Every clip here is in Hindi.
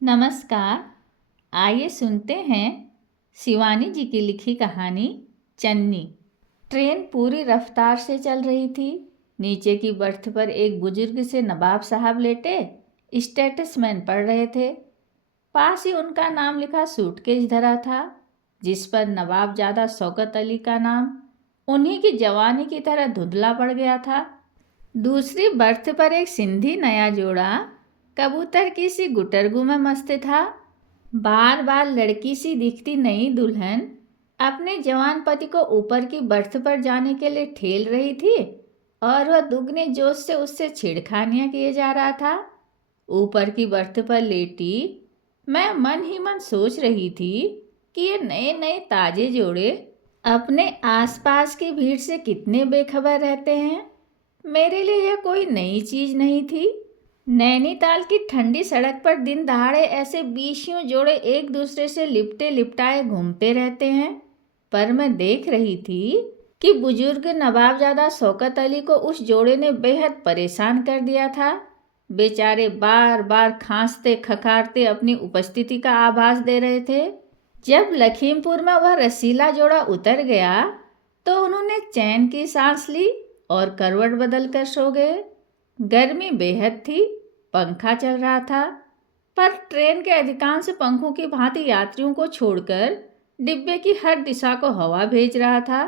नमस्कार। आइए सुनते हैं शिवानी जी की लिखी कहानी चन्नी। ट्रेन पूरी रफ्तार से चल रही थी। नीचे की बर्थ पर एक बुजुर्ग से नवाब साहब लेटे स्टेटसमैन पढ़ रहे थे। पास ही उनका नाम लिखा सूटकेस धरा था, जिस पर नवाबजादा शौकत अली का नाम उन्हीं की जवानी की तरह धुंधला पड़ गया था। दूसरी बर्थ पर एक सिंधी नया जोड़ा कबूतर की सी गुटरगू में मस्त था। बार बार लड़की सी दिखती नई दुल्हन अपने जवान पति को ऊपर की बर्थ पर जाने के लिए ठेल रही थी और वह दुगने जोश से उससे छेड़खानियां किए जा रहा था। ऊपर की बर्थ पर लेटी मैं मन ही मन सोच रही थी कि ये नए नए ताजे जोड़े अपने आसपास की भीड़ से कितने बेखबर रहते हैं। मेरे लिए यह कोई नई चीज नहीं थी। नैनीताल की ठंडी सड़क पर दिन दहाड़े ऐसे बीसियों जोड़े एक दूसरे से लिपटे लिपटाए घूमते रहते हैं, पर मैं देख रही थी कि बुजुर्ग नवाबजादा शौकत अली को उस जोड़े ने बेहद परेशान कर दिया था। बेचारे बार बार खांसते खखारते अपनी उपस्थिति का आभास दे रहे थे। जब लखीमपुर में वह रसीला जोड़ा उतर गया तो उन्होंने चैन की सांस ली और करवट बदल कर सो गए। गर्मी बेहद थी, पंखा चल रहा था, पर ट्रेन के अधिकांश पंखों की भांति यात्रियों को छोड़कर डिब्बे की हर दिशा को हवा भेज रहा था।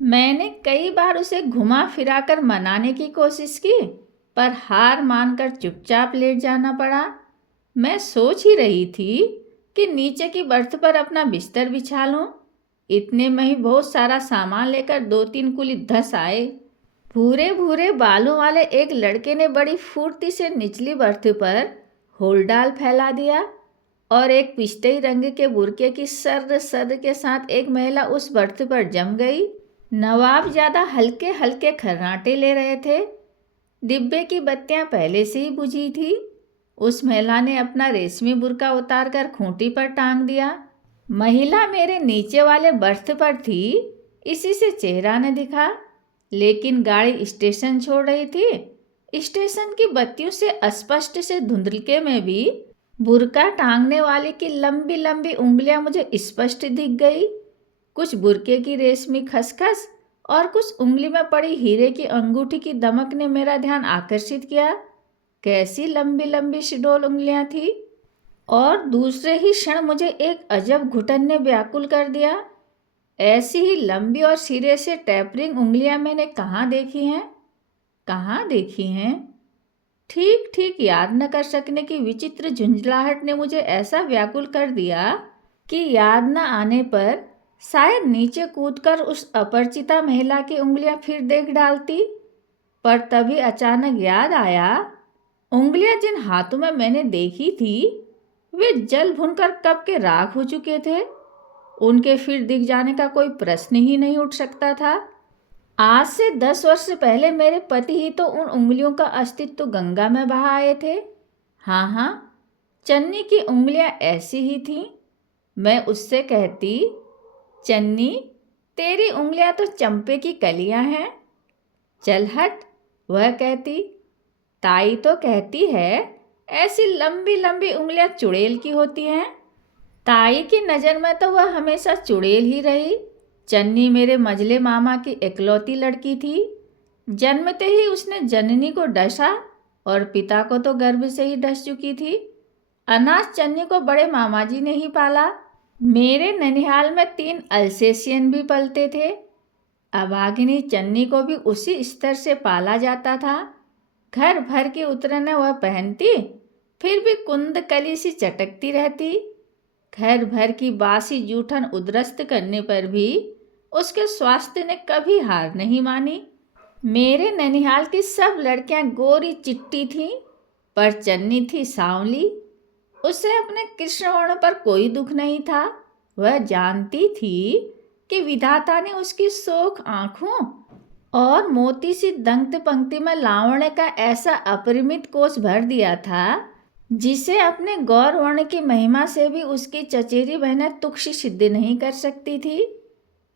मैंने कई बार उसे घुमा फिराकर मनाने की कोशिश की, पर हार मानकर चुपचाप लेट जाना पड़ा। मैं सोच ही रही थी कि नीचे की बर्थ पर अपना बिस्तर बिछा लूं। इतने में ही बहुत सारा सामान लेकर 2-3 कुली धस आए। भूरे भूरे बालों वाले एक लड़के ने बड़ी फुर्ती से निचली बर्थ पर होलडाल फैला दिया और एक पिस्तेई रंग के बुर्के की सर्र सर्र के साथ एक महिला उस बर्थ पर जम गई। नवाबजादा हल्के हल्के खर्राटे ले रहे थे। डिब्बे की बत्तियां पहले से ही बुझी थी। उस महिला ने अपना रेशमी बुर्का उतारकर खूंटी पर टांग दिया। महिला मेरे नीचे वाले बर्थ पर थी, इसी से चेहरा न दिखा, लेकिन गाड़ी स्टेशन छोड़ रही थी। स्टेशन की बत्तियों से अस्पष्ट से धुंधलके में भी बुर्का टांगने वाले की लंबी लंबी उंगलियां मुझे स्पष्ट दिख गई। कुछ बुर्के की रेशमी खसखस और कुछ उंगली में पड़ी हीरे की अंगूठी की दमक ने मेरा ध्यान आकर्षित किया। कैसी लंबी लंबी शिडोल उंगलियां थी, और दूसरे ही क्षण मुझे एक अजब घुटन ने व्याकुल कर दिया। ऐसी ही लंबी और सिरे से टैपरिंग उंगलियां मैंने कहाँ देखी हैं? कहाँ देखी हैं? ठीक ठीक याद न कर सकने की विचित्र झुंझलाहट ने मुझे ऐसा व्याकुल कर दिया कि याद न आने पर शायद नीचे कूदकर उस अपरिचिता महिला की उंगलियां फिर देख डालती। पर तभी अचानक याद आया, उंगलियां जिन हाथों में मैंने देखी थी वे जल भुनकर कब के राख हो चुके थे। उनके फिर दिख जाने का कोई प्रश्न ही नहीं उठ सकता था। आज से 10 वर्ष पहले मेरे पति ही तो उन उंगलियों का अस्तित्व गंगा में बहा आए थे। हाँ हाँ, चन्नी की उंगलियां ऐसी ही थीं। मैं उससे कहती, चन्नी तेरी उंगलियां तो चंपे की कलियां हैं। चल हट, वह कहती। ताई तो कहती है ऐसी लंबी लंबी उंगलियां चुड़ैल की होती हैं। ताई की नज़र में तो वह हमेशा चुड़ैल ही रही। चन्नी मेरे मझले मामा की इकलौती लड़की थी। जन्मते ही उसने जननी को डसा और पिता को तो गर्भ से ही डस चुकी थी। अनाथ चन्नी को बड़े मामा जी ने ही पाला। मेरे ननिहाल में 3 अल्सेशियन भी पलते थे। अभागिनी चन्नी को भी उसी स्तर से पाला जाता था। घर भर की उतरने वह पहनती, फिर भी कुंद कली सी चटकती रहती। घर भर की बासी जूठन उद्रस्त करने पर भी उसके स्वास्थ्य ने कभी हार नहीं मानी। मेरे ननिहाल की सब लड़कियां गोरी चिट्टी थीं, पर चन्नी थी सांवली। उसे अपने कृष्णवर्ण पर कोई दुख नहीं था। वह जानती थी कि विधाता ने उसकी शोख आंखों और मोती सी दंक्त पंक्ति में लावण्य का ऐसा अपरिमित कोष भर दिया था, जिसे अपने गौर वर्ण की महिमा से भी उसकी चचेरी बहनें तुक्ष सिद्ध नहीं कर सकती थी।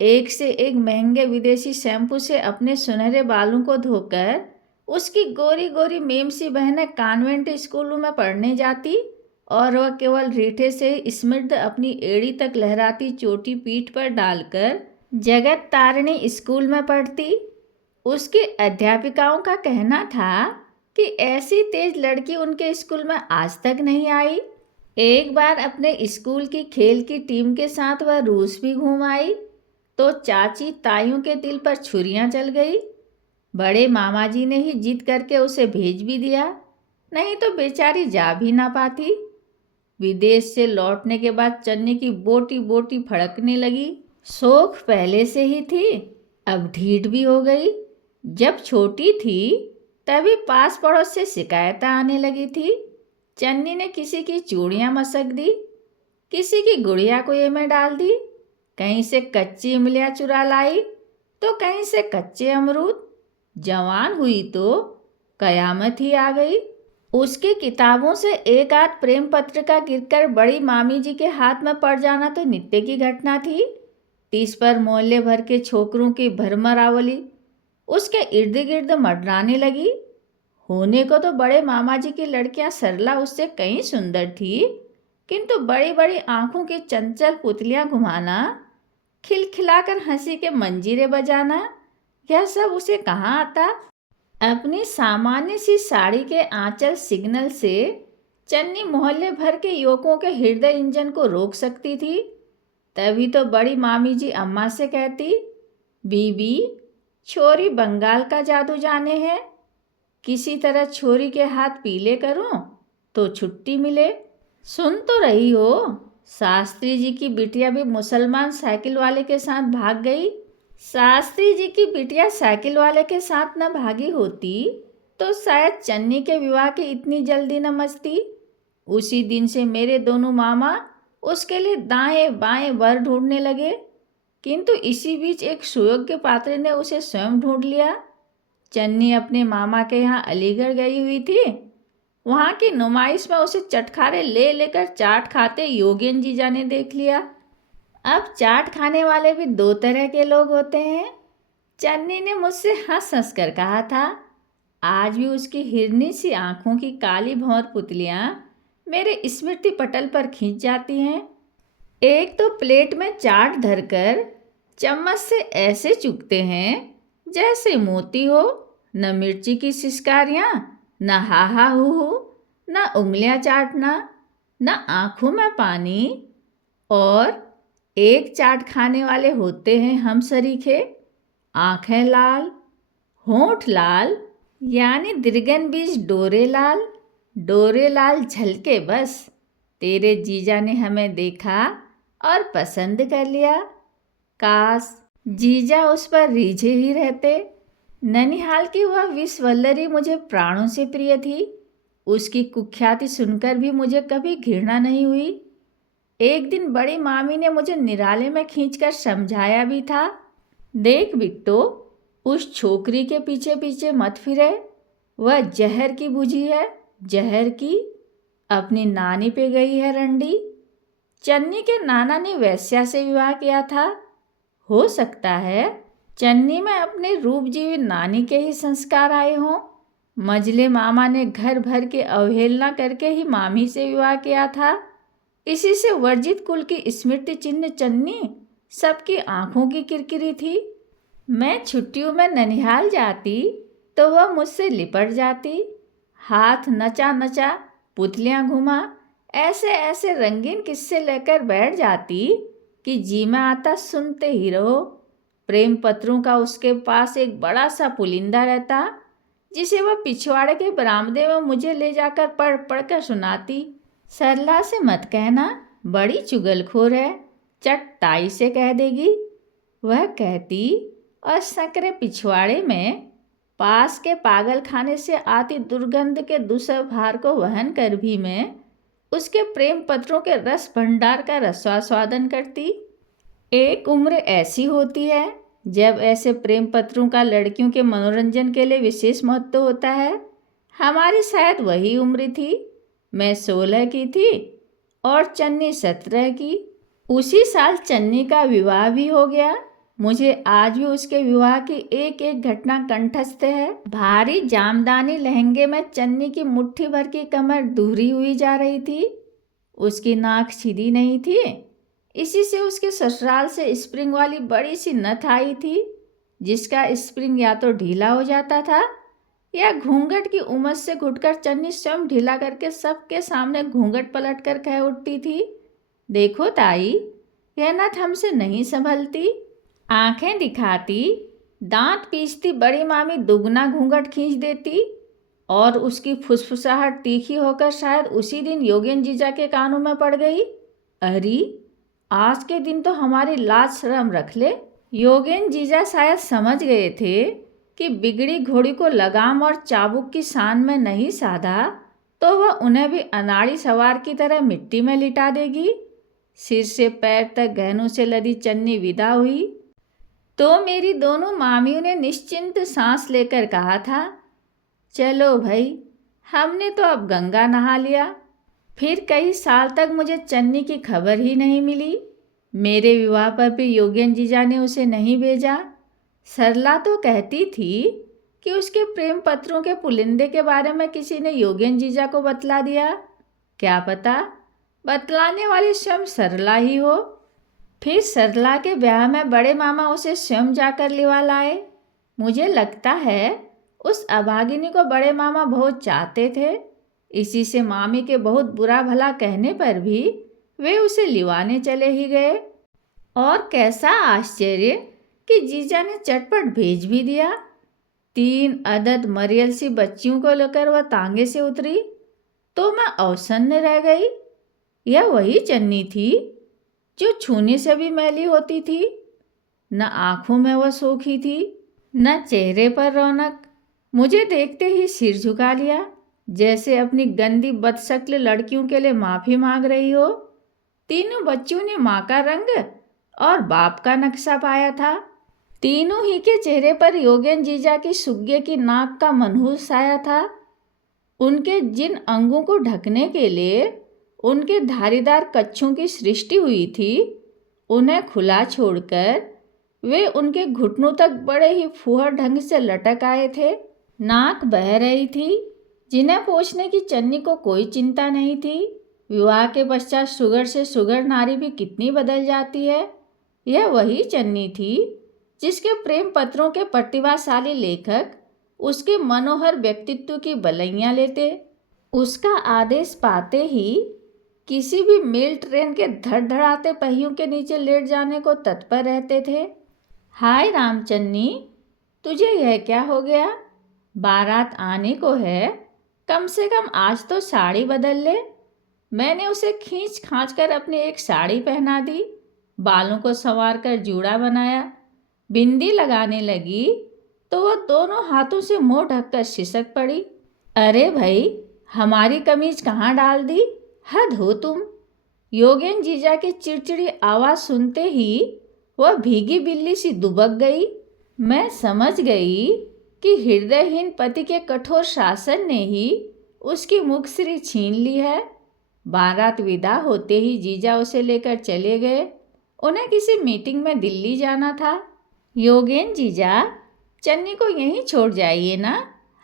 एक से एक महंगे विदेशी शैम्पू से अपने सुनहरे बालों को धोकर उसकी गोरी गोरी मेमसी बहनें कॉन्वेंट स्कूलों में पढ़ने जाती और वह केवल रीठे से स्मृत अपनी एड़ी तक लहराती चोटी पीठ पर डालकर जगत तारिणी स्कूल में पढ़ती। उसकी अध्यापिकाओं का कहना था कि ऐसी तेज लड़की उनके स्कूल में आज तक नहीं आई। एक बार अपने स्कूल की खेल की टीम के साथ वह रूस भी घूम आई तो चाची ताइयों के दिल पर छुरियां चल गई। बड़े मामा जी ने ही जिद करके उसे भेज भी दिया, नहीं तो बेचारी जा भी ना पाती। विदेश से लौटने के बाद चन्नी की बोटी बोटी फड़कने लगी। शौक पहले से ही थी, अब ढीठ भी हो गई। जब छोटी थी तभी पास पड़ोस से शिकायतें आने लगी थी। चन्नी ने किसी की चूड़ियाँ मसक दी, किसी की गुड़िया कुएं में डाल दी, कहीं से कच्ची इमलियाँ चुरा लाई तो कहीं से कच्चे अमरूद। जवान हुई तो कयामत ही आ गई। उसकी किताबों से एक आध प्रेम पत्र का गिरकर बड़ी मामी जी के हाथ में पड़ जाना तो नित्य की घटना थी। 30 पर मोहल्ले भर के छोकरों की भरमरावली उसके इर्द गिर्द मंडराने लगी। होने को तो बड़े मामा जी की लड़कियां सरला उससे कहीं सुंदर थी, किंतु बड़ी बड़ी आंखों की चंचल पुतलियां घुमाना, खिलखिलाकर हंसी के मंजीरे बजाना, यह सब उसे कहाँ आता। अपनी सामान्य सी साड़ी के आंचल सिग्नल से चन्नी मोहल्ले भर के युवकों के हृदय इंजन को रोक सकती थी। तभी तो बड़ी मामी जी अम्मा से कहती, बीबी छोरी बंगाल का जादू जाने है, किसी तरह छोरी के हाथ पीले करूं तो छुट्टी मिले। सुन तो रही हो, शास्त्री जी की बिटिया भी मुसलमान साइकिल वाले के साथ भाग गई। शास्त्री जी की बिटिया साइकिल वाले के साथ न भागी होती तो शायद चन्नी के विवाह की इतनी जल्दी न मचती। उसी दिन से मेरे दोनों मामा उसके लिए दाएं बाएं वर ढूंढने लगे, किंतु इसी बीच एक सुयोग्य पात्र ने उसे स्वयं ढूंढ लिया। चन्नी अपने मामा के यहाँ अलीगढ़ गई हुई थी। वहाँ की नुमाइश में उसे चटखारे ले लेकर चाट खाते योगेन जीजा ने देख लिया। अब चाट खाने वाले भी 2 तरह के लोग होते हैं। चन्नी ने मुझसे हंस हंस कर कहा था। आज भी उसकी हिरनी सी आंखों की काली भौर पुतलियाँ मेरे स्मृति पटल पर खींच जाती हैं। एक तो प्लेट में चाट धरकर चम्मच से ऐसे चुगते हैं जैसे मोती हो, न मिर्ची की सिसकारियाँ, न हा हा हू, न उंगलियां चाटना, न आंखों में पानी। और एक चाट खाने वाले होते हैं हम सरीखे, आंखें लाल, होंठ लाल, यानी दिरगन बीज डोरे लाल झलके बस। तेरे जीजा ने हमें देखा और पसंद कर लिया। काश जीजा उस पर रीझे ही रहते। ननिहाल की वह विश्वल्लरी मुझे प्राणों से प्रिय थी। उसकी कुख्याति सुनकर भी मुझे कभी घृणा नहीं हुई। एक दिन बड़ी मामी ने मुझे निराले में खींचकर समझाया भी था, देख बिट्टो, उस छोकरी के पीछे पीछे मत फिरे, वह जहर की बुझी है, जहर की। अपनी नानी पे गई है रंडी। चन्नी के नाना ने वैश्या से विवाह किया था। हो सकता है चन्नी में अपने रूपजीवी नानी के ही संस्कार आए हों। मजले मामा ने घर भर की अवहेलना करके ही मामी से विवाह किया था। इसी से वर्जित कुल की स्मृति चिन्ह चन्नी सबकी आंखों की किरकिरी थी। मैं छुट्टियों में ननिहाल जाती तो वह मुझसे लिपट जाती, हाथ नचा नचा, पुतलियां घुमा, ऐसे ऐसे रंगीन किस्से लेकर बैठ जाती कि जी में आता सुनते ही रहो। प्रेम पत्रों का उसके पास एक बड़ा सा पुलिंदा रहता, जिसे वह पिछवाड़े के बरामदे में मुझे ले जाकर पढ़ पढ़ कर सुनाती। सरला से मत कहना, बड़ी चुगलखोर है, चट ताई से कह देगी, वह कहती। और सकरे पिछवाड़े में पास के पागल खाने से आती दुर्गंध के दूसरे भार को वहन कर भी मैं उसके प्रेम पत्रों के रस भंडार का रसास्वादन करती। एक उम्र ऐसी होती है जब ऐसे प्रेम पत्रों का लड़कियों के मनोरंजन के लिए विशेष महत्व होता है। हमारी शायद वही उम्र थी। मैं 16 की थी और चन्नी 17 की। उसी साल चन्नी का विवाह भी हो गया। मुझे आज भी उसके विवाह की एक एक घटना कंठस्थ है। भारी जामदानी लहंगे में चन्नी की मुट्ठी भर की कमर दूहरी हुई जा रही थी। उसकी नाक सीधी नहीं थी, इसी से उसके ससुराल से स्प्रिंग वाली बड़ी सी नथ आई थी, जिसका स्प्रिंग या तो ढीला हो जाता था या घूंघट की उमस से घुटकर चन्नी स्वयं ढीला करके सबके सामने घूंघट पलट कर कह उठती थी, देखो ताई, यह नथ हमसे नहीं संभलती। आंखें दिखाती, दांत पीसती बड़ी मामी दुगना घूंघट खींच देती और उसकी फुसफुसाहट तीखी होकर शायद उसी दिन योगेन जीजा के कानों में पड़ गई। अरे, आज के दिन तो हमारी लाज शर्म रख ले। योगेन जीजा शायद समझ गए थे कि बिगड़ी घोड़ी को लगाम और चाबुक की सान में नहीं साधा तो वह उन्हें भी अनाड़ी सवार की तरह मिट्टी में लिटा देगी। सिर से पैर तक गहनों से लदी चन्नी विदा हुई तो मेरी दोनों मामियों ने निश्चिंत सांस लेकर कहा था, चलो भाई, हमने तो अब गंगा नहा लिया। फिर कई साल तक मुझे चन्नी की खबर ही नहीं मिली। मेरे विवाह पर भी योगेन जीजा ने उसे नहीं भेजा। सरला तो कहती थी कि उसके प्रेम पत्रों के पुलिंदे के बारे में किसी ने योगेन जीजा को बतला दिया। क्या पता बतलाने वाली स्वयं सरला ही हो। फिर सरला के ब्याह में बड़े मामा उसे स्वयं जाकर लिवा लाए। मुझे लगता है उस अभागिनी को बड़े मामा बहुत चाहते थे, इसी से मामी के बहुत बुरा भला कहने पर भी वे उसे लिवाने चले ही गए। और कैसा आश्चर्य कि जीजा ने चटपट भेज भी दिया। 3 अदद मरियल सी बच्चियों को लेकर वह तांगे से उतरी तो मैं अवसन्न रह गई। यह वही चन्नी थी जो छूने से भी मैली होती थी। न आंखों में वह सूखी थी, न चेहरे पर रौनक। मुझे देखते ही सिर झुका लिया, जैसे अपनी गंदी बदशक्ल लड़कियों के लिए माफ़ी मांग रही हो। तीनों बच्चों ने माँ का रंग और बाप का नक्शा पाया था। तीनों ही के चेहरे पर योगेन जीजा की सुग्गे की नाक का मनहूस साया था। उनके जिन अंगों को ढकने के लिए उनके धारीदार कच्छों की सृष्टि हुई थी, उन्हें खुला छोड़कर वे उनके घुटनों तक बड़े ही फुहर ढंग से लटक आए थे। नाक बह रही थी, जिन्हें पोंछने की चन्नी को कोई चिंता नहीं थी। विवाह के पश्चात सुगर से सुगर नारी भी कितनी बदल जाती है। यह वही चन्नी थी जिसके प्रेम पत्रों के प्रतिभाशाली लेखक उसके मनोहर व्यक्तित्व की बलैयां लेते। उसका आदेश पाते ही किसी भी मेल ट्रेन के धड़धड़ाते पहियों के नीचे लेट जाने को तत्पर रहते थे। हाय रामचन्नी, तुझे यह क्या हो गया? बारात आने को है, कम से कम आज तो साड़ी बदल ले। मैंने उसे खींच खांच कर अपनी एक साड़ी पहना दी, बालों को संवार कर जूड़ा बनाया, बिंदी लगाने लगी तो वह दोनों हाथों से मुंह ढककर सिसक पड़ी। अरे भाई, हमारी कमीज कहाँ डाल दी? हद हो तुम। योगेन जीजा की चिड़चिड़ी आवाज़ सुनते ही वह भीगी बिल्ली सी दुबक गई। मैं समझ गई कि हृदयहीन पति के कठोर शासन ने ही उसकी मुखश्री छीन ली है। बारात विदा होते ही जीजा उसे लेकर चले गए। उन्हें किसी मीटिंग में दिल्ली जाना था। योगेन जीजा, चन्नी को यहीं छोड़ जाइए ना,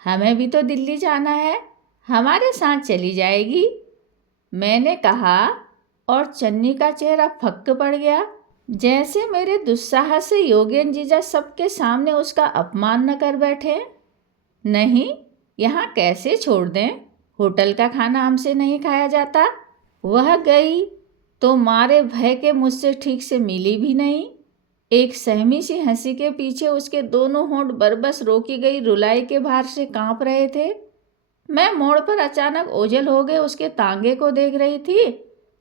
हमें भी तो दिल्ली जाना है, हमारे साथ चली जाएगी, मैंने कहा और चन्नी का चेहरा फक्क पड़ गया, जैसे मेरे दुस्साहस से योगेन जीजा सबके सामने उसका अपमान न कर बैठे। नहीं, यहाँ कैसे छोड़ दें, होटल का खाना हमसे नहीं खाया जाता। वह गई तो मारे भय के मुझसे ठीक से मिली भी नहीं। एक सहमी सी हंसी के पीछे उसके दोनों होंठ बरबस रोकी गई रुलाई के भार से कांप रहे थे। मैं मोड़ पर अचानक ओझल हो गए उसके तांगे को देख रही थी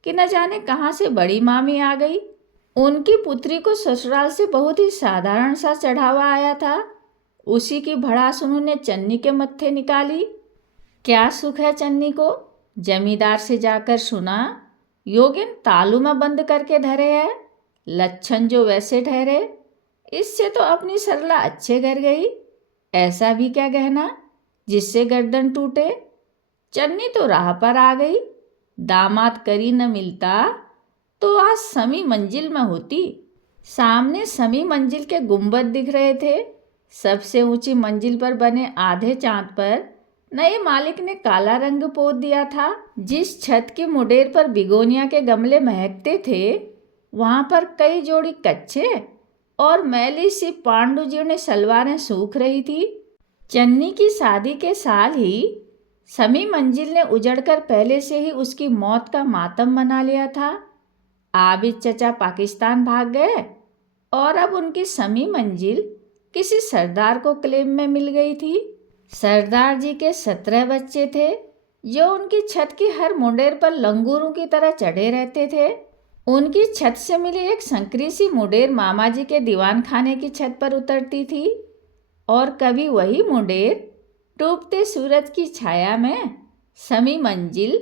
कि न जाने कहाँ से बड़ी मामी आ गई। उनकी पुत्री को ससुराल से बहुत ही साधारण सा चढ़ावा आया था, उसी की भड़ास उन्होंने चन्नी के मत्थे निकाली। क्या सुख है चन्नी को, जमींदार से जाकर सुना योगेन तालू में बंद करके धरे है। लक्षण जो वैसे ठहरे, इससे तो अपनी सरला अच्छे घर गई। ऐसा भी क्या गहना जिससे गर्दन टूटे। चन्नी तो राह पर आ गई, दामाद करी न मिलता तो आज समी मंजिल में होती। सामने समी मंजिल के गुंबद दिख रहे थे। सबसे ऊंची मंजिल पर बने आधे चांद पर नए मालिक ने काला रंग पोत दिया था। जिस छत के मुडेर पर बिगोनिया के गमले महकते थे, वहां पर कई जोड़ी कच्चे और मैली सी पांडु जीर्ण सलवारें सूख रही थी। चन्नी की शादी के साल ही समी मंजिल ने उजड़कर पहले से ही उसकी मौत का मातम मना लिया था। आबिद चचा पाकिस्तान भाग गए और अब उनकी समी मंजिल किसी सरदार को क्लेम में मिल गई थी। सरदार जी के 17 बच्चे थे, जो उनकी छत की हर मुंडेर पर लंगूरों की तरह चढ़े रहते थे। उनकी छत से मिली एक संकरी सी मुंडेर मामा जी के दीवान खाने की छत पर उतरती थी, और कभी वही मुंडेर डूबते सूरज की छाया में समी मंजिल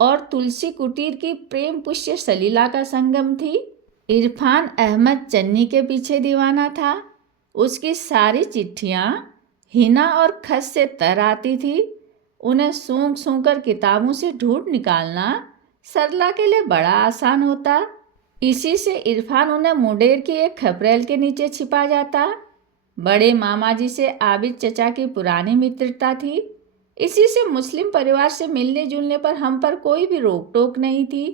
और तुलसी कुटीर की प्रेम पुष्य सलीला का संगम थी। इरफान अहमद चन्नी के पीछे दीवाना था। उसकी सारी चिट्ठियाँ हिना और खस से तर आती थी। उन्हें सूंघ सूंघ कर किताबों से ढूंढ निकालना सरला के लिए बड़ा आसान होता। इसी से इरफान उन्हें मुंडेर की एक खपरेल के नीचे छिपा जाता। बड़े मामा जी से आबिद चचा की पुरानी मित्रता थी। इसी से मुस्लिम परिवार से मिलने जुलने पर हम पर कोई भी रोक टोक नहीं थी।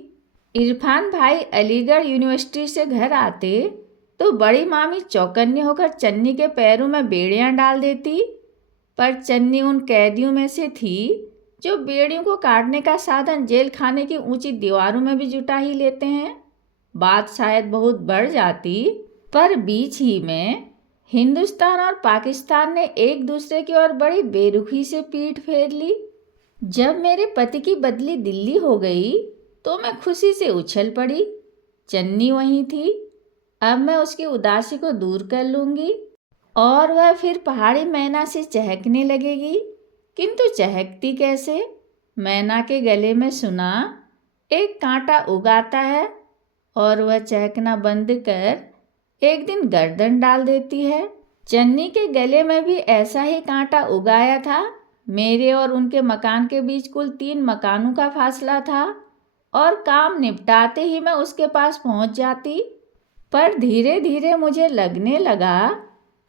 इरफान भाई अलीगढ़ यूनिवर्सिटी से घर आते तो बड़ी मामी चौकन्नी होकर चन्नी के पैरों में बेड़ियां डाल देती, पर चन्नी उन कैदियों में से थी जो बेड़ियों को काटने का साधन जेल खाने की ऊंची दीवारों में भी जुटा ही लेते हैं। बात शायद बहुत बढ़ जाती, पर बीच ही में हिंदुस्तान और पाकिस्तान ने एक दूसरे की ओर बड़ी बेरुखी से पीठ फेर ली। जब मेरे पति की बदली दिल्ली हो गई तो मैं खुशी से उछल पड़ी। चन्नी वहीं थी। अब मैं उसकी उदासी को दूर कर लूंगी और वह फिर पहाड़ी मैना से चहकने लगेगी। किंतु चहकती कैसे? मैना के गले में सुना एक कांटा उगाता है और वह चहकना बंद कर एक दिन गर्दन डाल देती है। चन्नी के गले में भी ऐसा ही कांटा उगाया था। मेरे और उनके मकान के बीच कुल 3 मकानों का फासला था और काम निपटाते ही मैं उसके पास पहुंच जाती। पर धीरे धीरे मुझे लगने लगा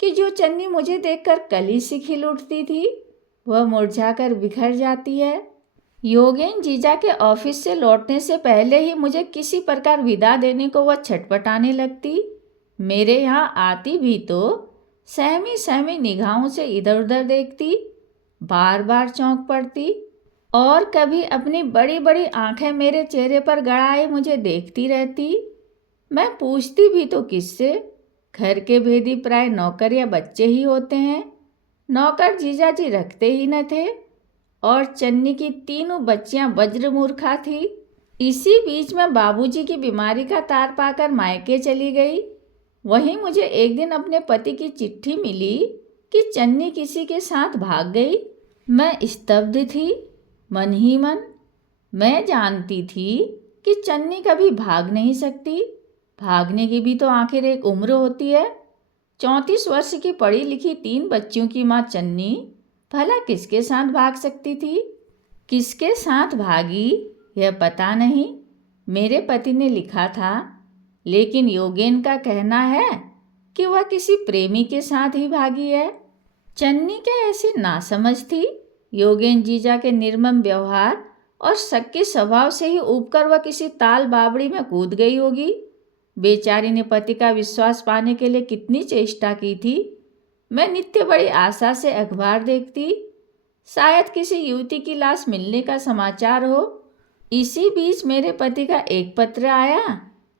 कि जो चन्नी मुझे देखकर कली सी खिल उठती थी, वह मुरझाकर बिखर जाती है। योगेन जीजा के ऑफिस से लौटने से पहले ही मुझे किसी प्रकार विदा देने को वह छटपटाने लगती। मेरे यहाँ आती भी तो सहमी सहमी निगाहों से इधर उधर देखती, बार बार चौंक पड़ती और कभी अपनी बड़ी बड़ी आंखें मेरे चेहरे पर गड़ाए मुझे देखती रहती। मैं पूछती भी तो किससे? घर के भेदी प्राय नौकर या बच्चे ही होते हैं। नौकर जीजाजी रखते ही न थे और चन्नी की 3 बच्चियां वज्रमूर्खा थी। इसी बीच में बाबूजी की बीमारी का तार पाकर मायके चली गई। वहीं मुझे एक दिन अपने पति की चिट्ठी मिली कि चन्नी किसी के साथ भाग गई। मैं स्तब्ध थी, मन ही मन। मैं जानती थी कि चन्नी कभी भाग नहीं सकती। भागने की भी तो आखिर एक उम्र होती है। 34 वर्ष की पढ़ी लिखी 3 बच्चियों की माँ चन्नी भला किसके साथ भाग सकती थी? किसके साथ भागी यह पता नहीं। मेरे पति ने लिखा था, लेकिन योगेन का कहना है कि वह किसी प्रेमी के साथ ही भागी है। चन्नी क्या ऐसी नासमझ थी? योगेन जीजा के निर्मम व्यवहार और शक्की स्वभाव से ही ऊबकर वह किसी ताल बावड़ी में कूद गई होगी। बेचारी ने पति का विश्वास पाने के लिए कितनी चेष्टा की थी। मैं नित्य बड़ी आशा से अखबार देखती, शायद किसी युवती की लाश मिलने का समाचार हो। इसी बीच मेरे पति का एक पत्र आया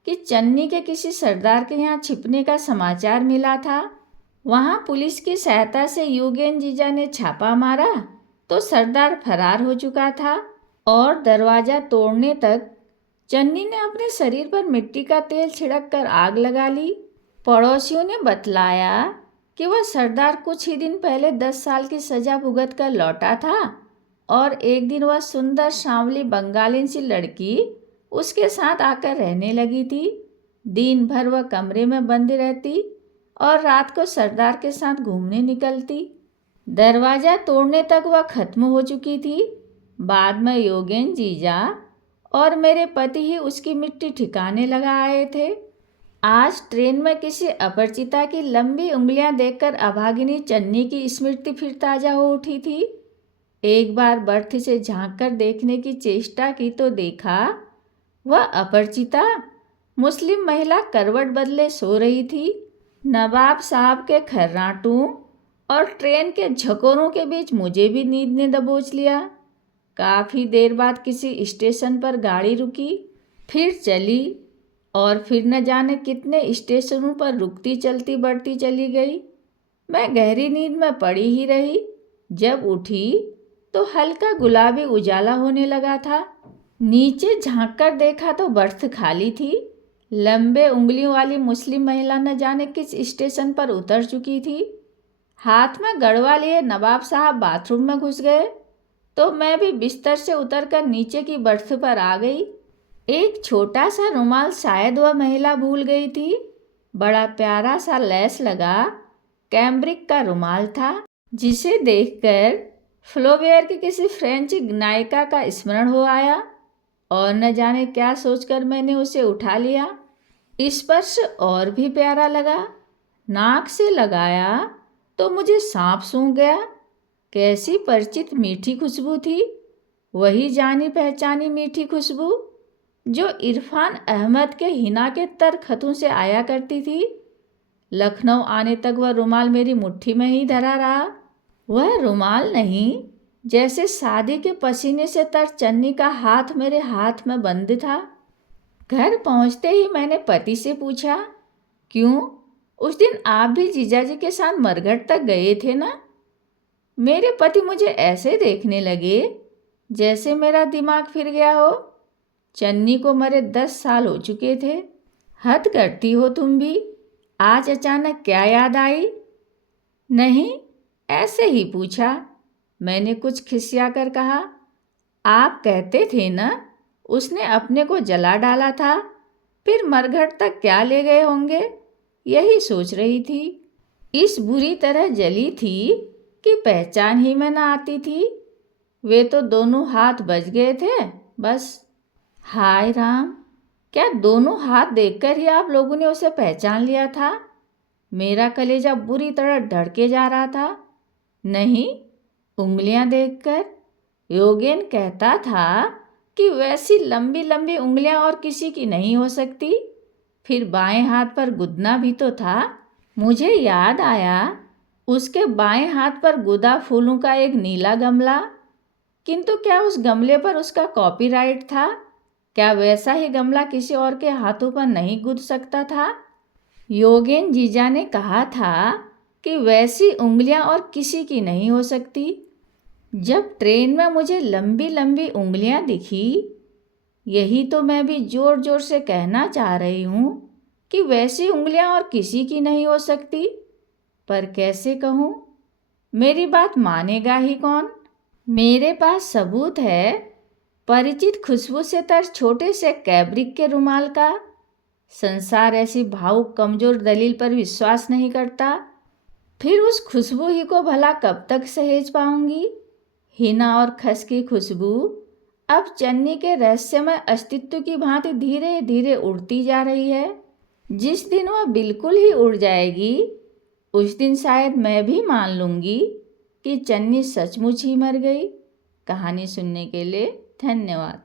कि चन्नी के किसी सरदार के यहाँ छिपने का समाचार मिला था। वहाँ पुलिस की सहायता से योगेन जीजा ने छापा मारा तो सरदार फरार हो चुका था और दरवाज़ा तोड़ने तक चन्नी ने अपने शरीर पर मिट्टी का तेल छिड़क कर आग लगा ली। पड़ोसियों ने बतलाया कि वह सरदार कुछ ही दिन पहले 10 साल की सजा भुगत कर लौटा था और एक दिन वह सुंदर सांवली बंगाली सी लड़की उसके साथ आकर रहने लगी थी। दिन भर वह कमरे में बंद रहती और रात को सरदार के साथ घूमने निकलती। दरवाज़ा तोड़ने तक वह खत्म हो चुकी थी। बाद में योगेन जीजा और मेरे पति ही उसकी मिट्टी ठिकाने लगा आए थे। आज ट्रेन में किसी अपरिचिता की लंबी उंगलियां देखकर अभागिनी चन्नी की स्मृति फिर ताजा हो उठी थी। एक बार बर्थ से झांककर देखने की चेष्टा की तो देखा वह अपरिचिता मुस्लिम महिला करवट बदले सो रही थी। नवाब साहब के खर्राटों और ट्रेन के झकोरों के बीच मुझे भी नींद ने दबोच लिया। काफ़ी देर बाद किसी स्टेशन पर गाड़ी रुकी, फिर चली और फिर न जाने कितने स्टेशनों पर रुकती चलती बढ़ती चली गई। मैं गहरी नींद में पड़ी ही रही। जब उठी तो हल्का गुलाबी उजाला होने लगा था। नीचे झांककर देखा तो बर्थ खाली थी। लंबे उंगलियों वाली मुस्लिम महिला न जाने किस स्टेशन पर उतर चुकी थी। हाथ में गड़वा लिए नवाब साहब बाथरूम में घुस गए तो मैं भी बिस्तर से उतरकर नीचे की बर्थ पर आ गई। एक छोटा सा रुमाल शायद वह महिला भूल गई थी। बड़ा प्यारा सा लैस लगा कैम्ब्रिक का रुमाल था, जिसे देखकर फ्लोबेयर की किसी फ्रेंच नायिका का स्मरण हो आया और न जाने क्या सोचकर मैंने उसे उठा लिया। स्पर्श और भी प्यारा लगा। नाक से लगाया तो मुझे सांप सूंघ गया। कैसी परिचित मीठी खुशबू थी, वही जानी पहचानी मीठी खुशबू जो इरफान अहमद के हिना के तर खतों से आया करती थी। लखनऊ आने तक वह रुमाल मेरी मुट्ठी में ही धरा रहा। वह रुमाल नहीं, जैसे शादी के पसीने से तर चन्नी का हाथ मेरे हाथ में बंद था। घर पहुंचते ही मैंने पति से पूछा, क्यों, उस दिन आप भी जीजाजी के साथ मरघट तक गए थे ना? मेरे पति मुझे ऐसे देखने लगे जैसे मेरा दिमाग फिर गया हो। चन्नी को मरे 10 साल हो चुके थे। हद करती हो तुम भी, आज अचानक क्या याद आई? नहीं, ऐसे ही पूछा। मैंने कुछ खिसिया कर कहा, आप कहते थे ना उसने अपने को जला डाला था, फिर मरघट तक क्या ले गए होंगे, यही सोच रही थी। इस बुरी तरह जली थी कि पहचान ही में ना आती थी। वे तो दोनों हाथ बच गए थे बस। हाय राम, क्या दोनों हाथ देखकर ही आप लोगों ने उसे पहचान लिया था? मेरा कलेजा बुरी तरह धड़के जा रहा था। नहीं, उंगलियां देखकर। योगेन कहता था कि वैसी लंबी लंबी उंगलियां और किसी की नहीं हो सकती। फिर बाएं हाथ पर गुदना भी तो था। मुझे याद आया उसके बाएं हाथ पर गुदा फूलों का एक नीला गमला। किंतु क्या उस गमले पर उसका कॉपीराइट था? क्या वैसा ही गमला किसी और के हाथों पर नहीं गुद सकता था? योगेन जीजा ने कहा था कि वैसी उंगलियां और किसी की नहीं हो सकती। जब ट्रेन में मुझे लंबी लंबी उंगलियां दिखी, यही तो मैं भी जोर जोर से कहना चाह रही हूँ कि वैसी उंगलियां और किसी की नहीं हो सकती। पर कैसे कहूँ, मेरी बात मानेगा ही कौन? मेरे पास सबूत है, परिचित खुशबू से तर छोटे से कैब्रिक के रुमाल का। संसार ऐसी भावुक कमजोर दलील पर विश्वास नहीं करता। फिर उस खुशबू ही को भला कब तक सहेज पाऊंगी? हिना और खस की खुशबू अब चन्नी के रहस्यमय अस्तित्व की भांति धीरे धीरे उड़ती जा रही है। जिस दिन वह बिल्कुल ही उड़ जाएगी, उस दिन शायद मैं भी मान लूंगी कि चन्नी सचमुच ही मर गई। कहानी सुनने के लिए धन्यवाद।